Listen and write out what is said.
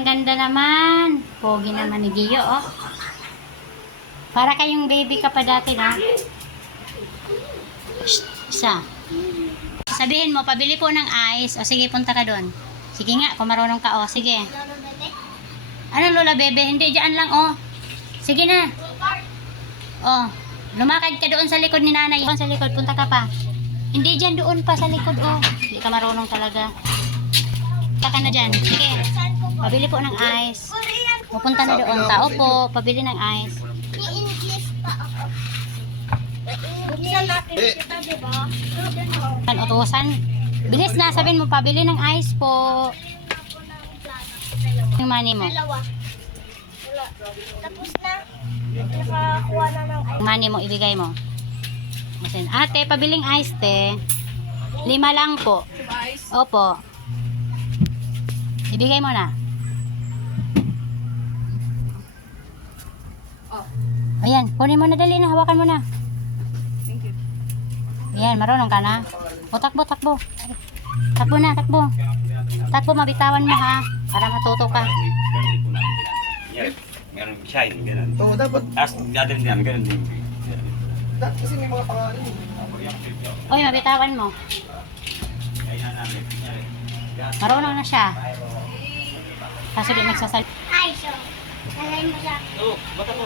ang ganda naman. Pogi naman ni Gio, oh. Para kayong baby ka pa dati, no? Shh, isa. Sabihin mo, pabili po ng ice. O sige, punta ka doon. Sige nga, kung marunong ka, o. Sige. Ano, Lola Bebe? Hindi, dyan lang, o. Sige na. O, lumakad ka doon sa likod ni nanay. Doon sa likod, punta ka pa. Hindi dyan, doon pa sa likod, o. Hindi ka marunong talaga. Punta ka na dyan. Sige. Pabili po ng ice. Pupunta na doon. Tao po, pabili ng ice. I-English pa ako. Buksan natin kita, diba? Utusan. Bilis na, sabihin mo, pabili ng ice po. Yung money mo. Dalawa. Wala. Tapos na. Nakakuha na ng Yung money mo, ibigay mo. Masin. Ate, pabiling ice, te. 5 lang po. Opo. Ibigay mo na. Ayan, kunin mo na, dali na. Hawakan mo na. Ayan, marunong ka na. O, takbo, takbo. Takbo na, takbo. Takbo, mabitawan mo ha. Para matuto ka. Yan, meron shine, ganun. Oo, dapat. Tapos, dadalhin yan, ganun din. Dapat kasi may mga pangalan. Uy, mabitawan mo. Marunong na siya. Kaso di nagsasal. Ay, so. Nalay mo sa Oo, bata ko.